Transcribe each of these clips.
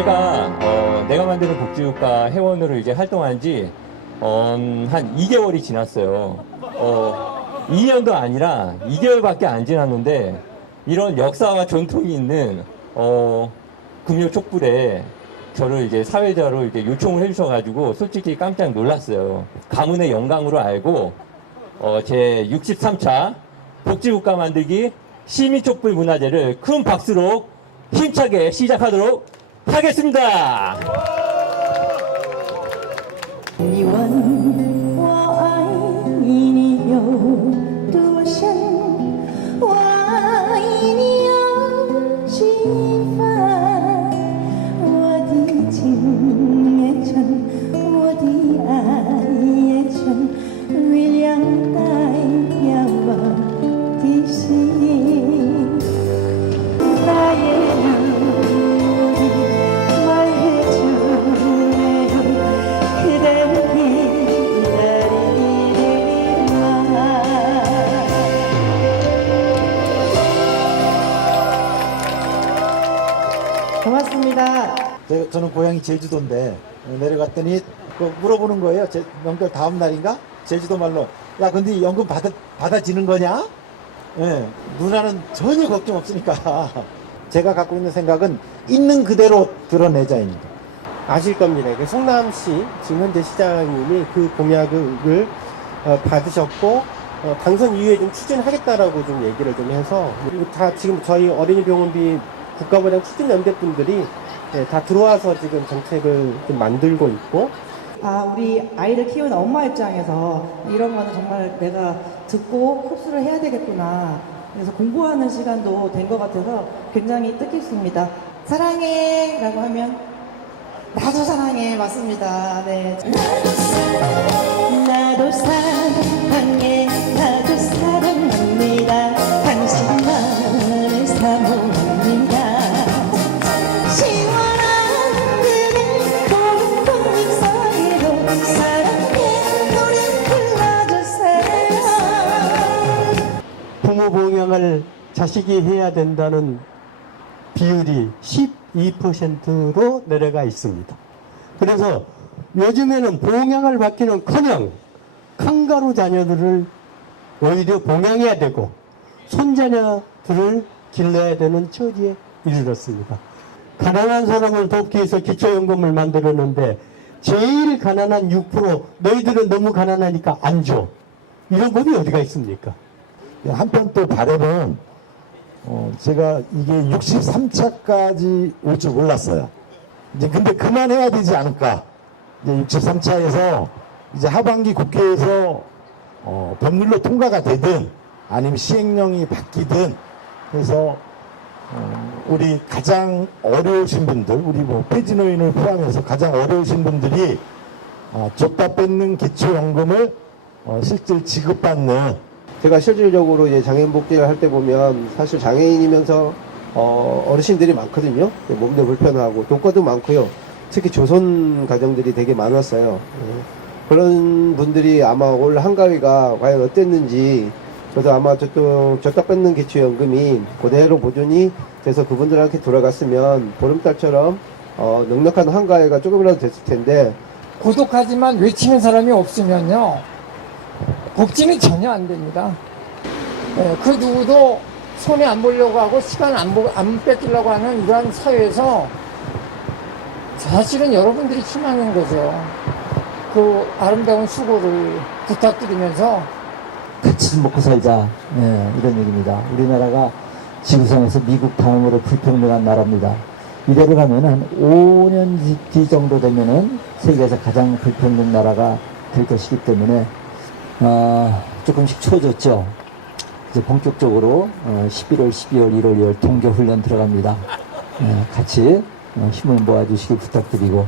제가 어, 내가 만드는 복지국가 회원으로 이제 활동한 지 어, 한 2개월이 지났어요. 어, 2년도 아니라 2개월밖에 안 지났는데 이런 역사와 전통이 있는 어, 금요 촉불에 저를 이제 사회자로 이제 요청을 해주셔가지고 솔직히 깜짝 놀랐어요. 가문의 영광으로 알고 어, 제 63차 복지국가 만들기 시민촉불 문화제를 큰 박수로 힘차게 시작하도록 하겠습니다. 고맙습니다. 제- 저는 고향이 제주도인데 어, 내려갔더니 그 물어보는 거예요. 제, 명절 다음 날인가? 제주도 말로 야 근데 이 연금 받아 받아지는 거냐? 예, 누나는 전혀 걱정 없으니까 제가 갖고 있는 생각은 있는 그대로 드러내자입니다. 아실 겁니다. 그 성남시 지금 현재 시장님이 그 공약을 어, 받으셨고 어, 당선 이후에 좀 추진하겠다라고 좀 얘기를 좀 해서 그리고 다 지금 저희 어린이 병원비 국가보장 추진연대 분들이 예, 다 들어와서 지금 정책을 좀 만들고 있고 아, 우리 아이를 키우는 엄마 입장에서 이런 거는 정말 내가 듣고 흡수를 해야 되겠구나. 그래서 공부하는 시간도 된 것 같아서 굉장히 뜻깊습니다. 사랑해! 라고 하면 나도 사랑해. 맞습니다. 네. 부모 봉양을 자식이 해야 된다는 비율이 12%로 내려가 있습니다. 그래서 요즘에는 봉양을 받기는 커녕 칸가루 자녀들을 오히려 봉양해야 되고 손자녀들을 길러야 되는 처지에 이르렀습니다. 가난한 사람을 돕기 위해서 기초연금을 만들었는데 제일 가난한 6% 너희들은 너무 가난하니까 안 줘. 이런 법이 어디가 있습니까? 한편 또 바람은 어, 제가 이게 63차까지 올 줄 몰랐어요. 이제 근데 그만해야 되지 않을까. 이제 63차에서 이제 하반기 국회에서 어, 법률로 통과가 되든 아니면 시행령이 바뀌든 해서 어, 우리 가장 어려우신 분들, 우리 뭐 폐지노인을 포함해서 가장 어려우신 분들이 어, 줬다 뺏는 기초연금을 어, 실질 지급받는 제가 실질적으로 이제 장애인 복지를 할 때 보면 사실 장애인이면서 어, 어르신들이 많거든요. 몸도 불편하고 독거도 많고요. 특히 조선 가정들이 되게 많았어요. 예. 그런 분들이 아마 올 한가위가 과연 어땠는지 저도 아마 저쪽 저딱 뺏는 기초연금이 그대로 보존이 돼서 그분들한테 돌아갔으면 보름달처럼 어, 넉넉한 한가위가 조금이라도 됐을 텐데 고독하지만 외치는 사람이 없으면요 복지는 전혀 안 됩니다. 예, 그 누구도 손에 안 보려고 하고 시간 안, 보, 안 뺏기려고 하는 이러한 사회에서 사실은 여러분들이 희망인 거죠. 그 아름다운 수고를 부탁드리면서 같이 먹고 살자 네, 이런 얘기입니다. 우리나라가 지구상에서 미국 다음으로 불평등한 나라입니다. 이대로 가면 한 5년 뒤 정도 되면은 세계에서 가장 불평등 나라가 될 것이기 때문에 어, 조금씩 추워졌죠. 이제 본격적으로 어, 11월, 12월, 1월, 2월 동계 훈련 들어갑니다. 네, 같이 어, 힘을 모아주시기 부탁드리고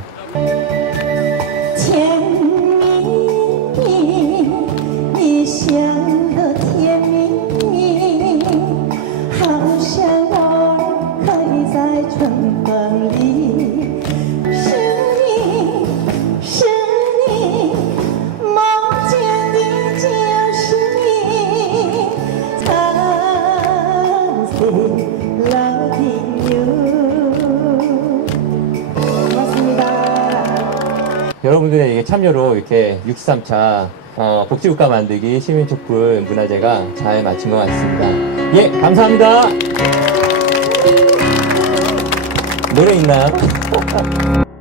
여러분들의 참여로 이렇게 63차 어, 복지국가 만들기 시민촛불 문화제가 잘 마친 것 같습니다. 예, 감사합니다. 노래 있나요?